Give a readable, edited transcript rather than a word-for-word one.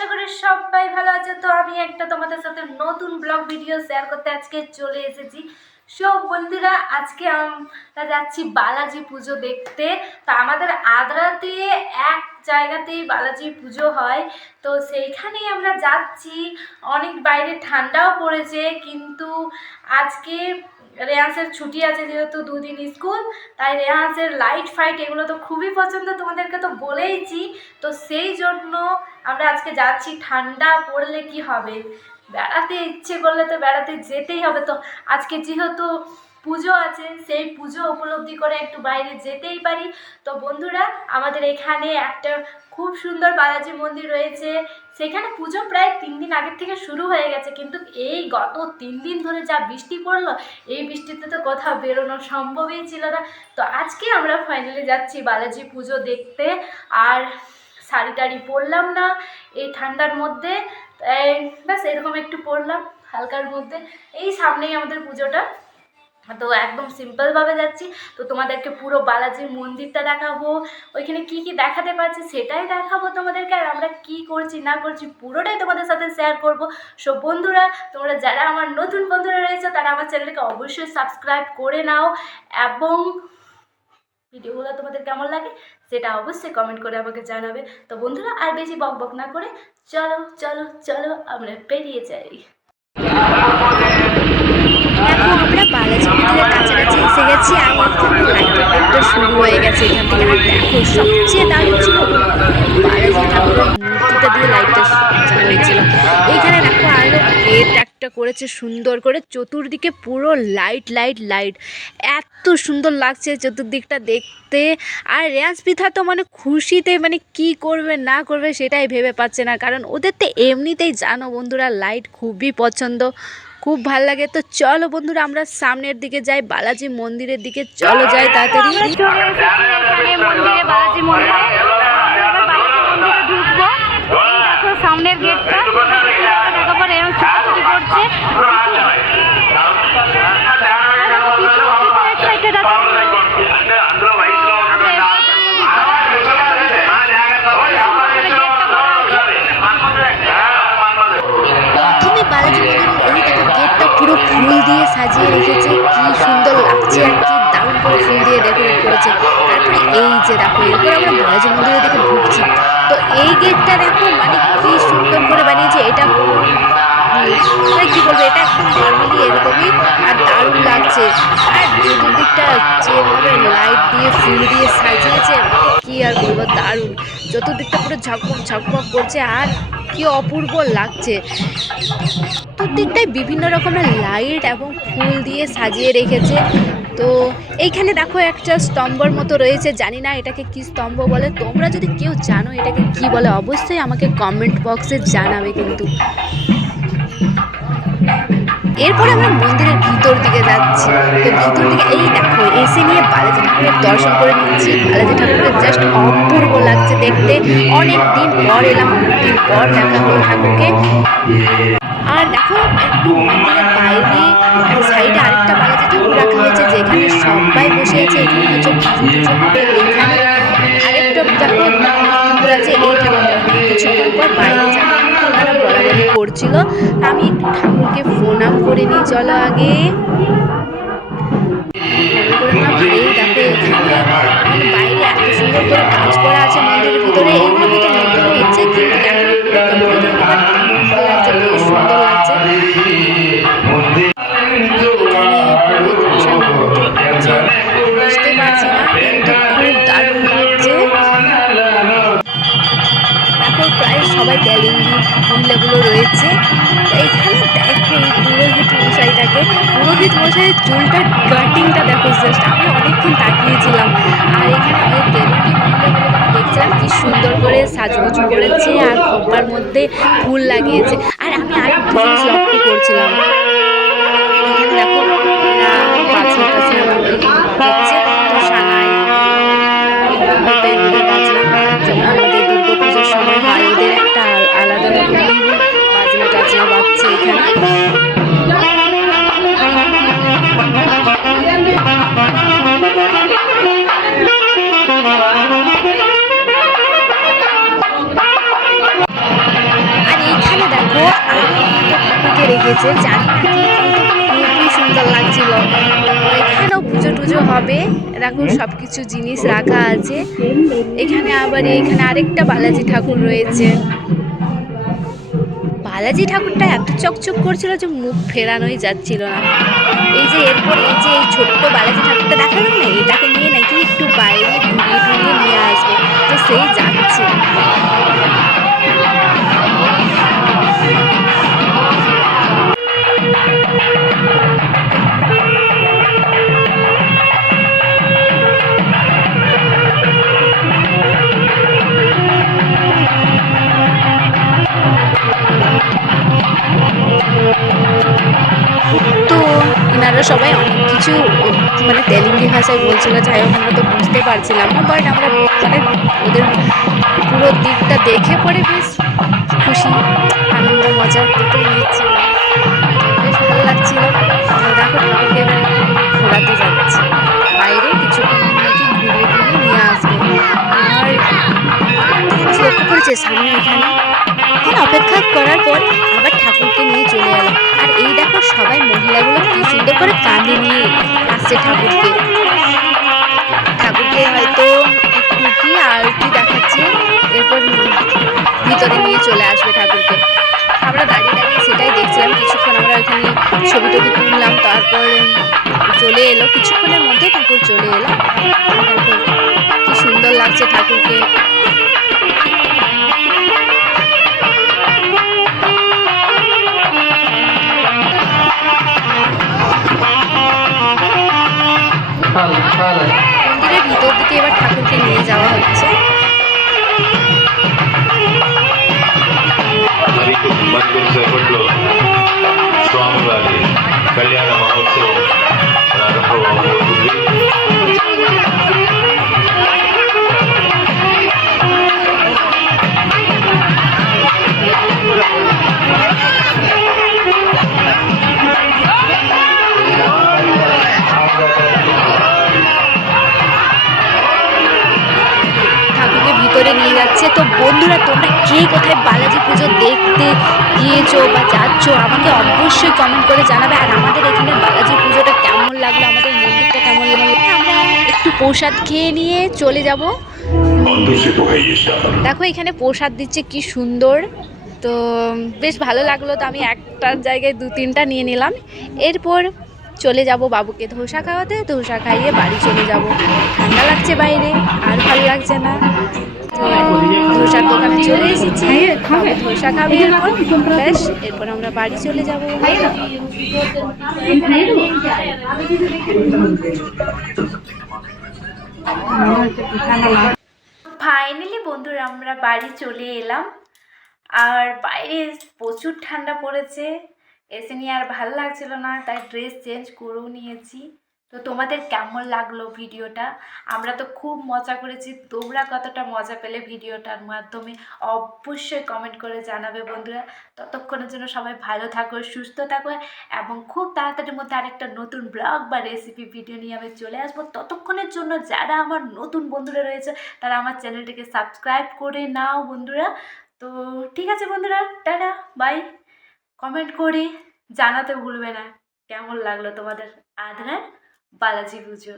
আশা করি সবাই ভালো আছে। তো আমি একটা তোমাদের সাথে নতুন ব্লগ ভিডিও শেয়ার করতে আজকে চলে এসেছি। সব বন্ধুরা, আজকে আমরা যাচ্ছি বালাজি পুজো দেখতে। তো আমাদের আদ্রাতে এক জায়গাতেই বালাজি পুজো হয়, তো সেইখানেই আমরা যাচ্ছি। অনেক বাইরে ঠান্ডাও পড়েছে, কিন্তু আজকে রেয়ান্সের ছুটি আছে, যেহেতু দুদিন স্কুল, তাই রেয়ান্সের লাইট ফাইট এগুলো তো খুবই পছন্দ, তোমাদেরকে তো বলেইছি। তো সেই জন্য আমরা আজকে যাচ্ছি। ঠান্ডা পড়লে কি হবে, বেড়াতে ইচ্ছে করলে তো বেড়াতে যেতেই হবে। তো আজকে যেহেতু পুজো আছে, সেই পুজো উপলব্ধি করে একটু বাইরে যেতেই পারি। তো বন্ধুরা, আমাদের এখানে একটা খুব সুন্দর বালাজি মন্দির রয়েছে। সেখানে পুজো প্রায় 3 দিন আগের থেকে শুরু হয়ে গেছে, কিন্তু এই গত 3 দিন ধরে যা বৃষ্টি পড়লো, এই বৃষ্টিতে তো কোথাও বেরোনো সম্ভবই ছিল না। তো আজকে আমরা ফাইনালি যাচ্ছি বালাজি পুজো দেখতে। আর শাড়ি টাড়ি পরলাম না এই ঠান্ডার মধ্যে, ব্যাস এরকম একটু পরলাম হালকার মধ্যে। এই সামনেই আমাদের পুজোটা, তো একদম সিম্পলভাবে যাচ্ছি। তো তোমাদেরকে পুরো বালাজির মন্দিরটা দেখাবো, ওইখানে কি কি দেখাতে পারছি সেটাই দেখাবো তোমাদেরকে। আর আমরা কি করছি না করছি পুরোটাই তোমাদের সাথে শেয়ার করব। সো বন্ধুরা, তোমরা যারা আমার নতুন বন্ধুরা রয়েছে, তারা আমার চ্যানেলকে অবশ্যই সাবস্ক্রাইব করে নাও, এবং ভিডিওগুলো তোমাদের কেমন লাগে সেটা অবশ্যই কমেন্ট করে আমাকে জানাবে। তো বন্ধুরা, আর বেশি বক বক না করে চলো চলো চলো আমরা বেরিয়ে যাই। দেখো, আমরা বালাজি মন্দিরের কাছাকাছি এসে গেছি, আর লাইটটা শুরু হয়ে গেছে এখান থেকে। আর দেখো, সবচেয়ে দারুণ ছিল বালাজি ঠাকুরের মূর্তিটা দিয়ে লাইটটা সাজানো হয়েছিল। এইখানে দেখো আরো গেট একটা করেছে সুন্দর করে, চতুর্দিকে পুরো লাইট লাইট লাইট, এত সুন্দর লাগছে চতুর্দিকটা দেখতে। আর রেয়ান্স পৃথা তো মানে খুশিতে মানে কি করবে না করবে সেটাই ভেবে পাচ্ছে না, কারণ ওদের তো এমনিতেই জানো বন্ধুরা লাইট খুবই পছন্দ, খুব ভাল লাগে। তো চলো বন্ধুরা, আমরা সামনের দিকে যাই, বালাজি মন্দিরের দিকে চলো যাই তাড়াতাড়ি। মন্দিরে বালাজি মন্দিরে ঢুকবো। দেখো সামনের গেটটা, দেখো পরে এরকম ছুটি করছে। বালাজি মন্দিরের এই দেখো গেটটা পুরো ফুল দিয়ে সাজিয়ে রেখেছে, কি সুন্দর লাগছে আর কি দারুণ করে ফুল দিয়ে ডেকোরেট করেছে। তারপরে এই যে দেখো, এরপর আমরা বালাজি মন্দিরে দেখে ঢুকছি। তো এই গেটটা দেখো মানে কি সুন্দর করে বানিয়েছে, এটা কি বলবো, এটা একদম নর্মালি এরকমই, আর দারুণ লাগছে। আর চতুর্দিকটা যেভাবে লাইট দিয়ে ফুল দিয়ে সাজিয়েছে, কি আর বলবো, দারুণ। চতুর্দিকটা পুরো ঝকমক ঝকমক করছে, আর কি অপূর্ব লাগছে। চতুর্দিকটায় বিভিন্ন রকমের লাইট এবং ফুল দিয়ে সাজিয়ে রেখেছে। তো এইখানে দেখো একটা স্তম্ভর মতো রয়েছে, জানি না এটাকে কি স্তম্ভ বলে। তোমরা যদি কেউ জানো এটাকে কি বলে, অবশ্যই আমাকে কমেন্ট বক্সে জানাবে কিন্তু। এরপরে আমরা মন্দিরের ভিতর দিকে যাচ্ছি। তো ভিতর দিকে এই দেখো এসে নিয়ে বালাজি ঠাকুরের দর্শন করে নিচ্ছি। বালাজি ঠাকুরকে জাস্ট অপূর্ব লাগছে দেখতে, অনেক দিন পর এলাম, অনেক দিন পর দেখা হলো ঠাকুরকে। আর দেখো একটু মন্দিরের বাইরে এক সাইডে আরেকটা বালাজি ঠাকুর রাখা হয়েছে, যেখানে সবাই বসে আছে। এখানে হচ্ছে পুজো হবে। এখানে আরেকটা দেখো ঠাকুর আছে, এই ঠাকুরটা কিছুক্ষণ পর বাইরে যাবে, ওনারা বলাবলি করছিল। আমি একটু ঠাকুরকে প্রণাম করে নিই, চলো আগে বাইরে এত সুন্দর করে কাজ করা আছে মন্দিরের ভিতরে, এইগুলো হয়তো নতুন হচ্ছে, কিন্তু ভালো লাগছে, বেশ সুন্দর লাগছে। বুঝতে পারছি না, কিন্তু খুব দারুণ লাগছে। দেখো প্রায় সবাই তেলেঙ্গি মহিলাগুলো রয়েছে। এইখানে দেখো এই পুরোহিত মশাইটাকে, পুরোহিত মশাইয়ের চুলটার কাটিংটা দেখো, জাস্ট আমি অনেকক্ষণ তাকিয়েছিলাম। আর এখানে ওই তেলেঙ্গি মহিলাগুলো দেখছিলাম কি সুন্দর করে সাজুগুজু করেছে, আর খোপার মধ্যে ফুল লাগিয়েছে। আর আমি আরেকটা জিনিস লক্ষ্য করছিলাম, এখানে দেখো বাজনা টাজনা বাজাচ্ছে, তো সানাই যেমন আমাদের দুর্গাপুজোর সময় হয়, ওদের একটা আলাদা রকম বাজনা টাজনা বাজছে এখানে। রেখেছে, জানি না কি, কিন্তু খুবই সুন্দর লাগছিল। তো এখানেও পুজো টুজো হবে, দেখো সব কিছু জিনিস রাখা আছে। এখানে আবার এখানে আরেকটা বালাজি ঠাকুর রয়েছে। বালাজি ঠাকুরটা এত চকচক করছিল যে মুখ ফেরানোই যাচ্ছিল না। এই যে এরপর এই যে এই ছোট্ট বালাজি ঠাকুরটা দেখালাম না, এটাকে নিয়ে নাকি একটু বাইরে ঘুরিয়ে টুরিয়ে নিয়ে আসবে, তো সেই যাচ্ছে। তো এনারা সবাই অনেক কিছু মানে তেলেঙ্গি ভাষায় বলছিল, যাই হোক আমরা তো বুঝতে পারছিলাম না, বাট আমরা মানে ওদের পুরো দিকটা দেখে পরে বেশ খুশি, আনন্দ মজা দুটোই নিচ্ছিলাম, বেশ ভালো লাগছিল। তো দেখো ঠাকুরকে এবার একটু ঘোরাতে যাচ্ছে বাইরে, কিছুক্ষণ নাকি ঘুরিয়ে ঘুরিয়ে নিয়ে আসবে। আর একটা জিনিস লক্ষ্য করেছে, সামনে এখানে অপেক্ষা করার পর আবার ঠাকুরকে নিয়ে চলে এলো। আর এই দেখো সবাই মহিলাগুলো কি সুন্দর করে কাঁধে নিয়ে আসছে ঠাকুরকে। ঠাকুরকে হয়তো একটু কি আরতি দেখাচ্ছে, এরপর ভিতরে নিয়ে চলে আসবে ঠাকুরকে। আমরা দাঁড়িয়ে দাঁড়িয়ে সেটাই দেখছিলাম, কিছুক্ষণ আমরা ওইখানে ছবি টবি তুললাম, তারপর চলে এলো, কিছুক্ষণের মধ্যে ঠাকুর চলে এলো। দেখো কি সুন্দর লাগছে ঠাকুরকে। মন্দিরের ভিতর দিকে এবার ঠাকুরকে নিয়ে যাওয়া হচ্ছে। మరికొద్దిసేపట్లో స్వామివారి కళ్యాణ మహోత్సవం ప్రారంభమవుతుంది. ঠাকুরকে ভিতরে নিয়ে যাচ্ছে। তো বন্ধুরা, তোমরা কে কোথায় বালাজি পুজো দেখতে গিয়েছো বা যাচ্ছ, আমাকে অবশ্যই কমেন্ট করে জানাবে। আর আমাদের এখানে বালাজি পুজোটা কেমন লাগলো, আমাদের মন্দিরটা কেমন লাগলো, আমরা একটু প্রসাদ খেয়ে নিয়ে চলে যাব। দেখো এখানে প্রসাদ দিচ্ছে, কি সুন্দর, তো বেশ ভালো লাগলো। তো আমি একটার জায়গায় 2-3টা নিয়ে নিলাম। এরপর চলে যাব বাবুকে ধোসা খাওয়াতে, ধোসা খাইয়ে বাড়ি চলে যাব। ঠান্ডা লাগছে বাইরে, আর ভালো লাগছে না। তো ধোসার দোকানে চলে এসেছি, বাবু ধোসা খাবে, এরপর ব্যাস, এরপর আমরা বাড়ি চলে যাব। ফাইনালি বন্ধুরা আমরা বাড়ি চলে এলাম। আর বাইরে প্রচুর ঠান্ডা পড়েছে, এসে নিয়ে আর ভালো লাগছিল না, তাই ড্রেস চেঞ্জ করেও নিয়েছি। তো তোমাদের কেমন লাগলো ভিডিওটা? আমরা তো খুব মজা করেছি, তোমরা কতটা মজা পেলে ভিডিওটার মাধ্যমে অবশ্যই কমেন্ট করে জানাবে বন্ধুরা। ততক্ষণের জন্য সবাই ভালো থাকো, সুস্থ থাকো, এবং খুব তাড়াতাড়ির মধ্যে আরেকটা নতুন ব্লগ বা রেসিপি ভিডিও নিয়ে আমি চলে আসবো। ততক্ষণের জন্য যারা আমার নতুন বন্ধুরা রয়েছে তারা আমার চ্যানেলটিকে সাবস্ক্রাইব করে নাও বন্ধুরা। তো ঠিক আছে বন্ধুরা, টাটা, বাই। কমেন্ট করে জানাতে ভুলবে না কেমন লাগলো তোমাদের আদ্রার বালাজি পুজো।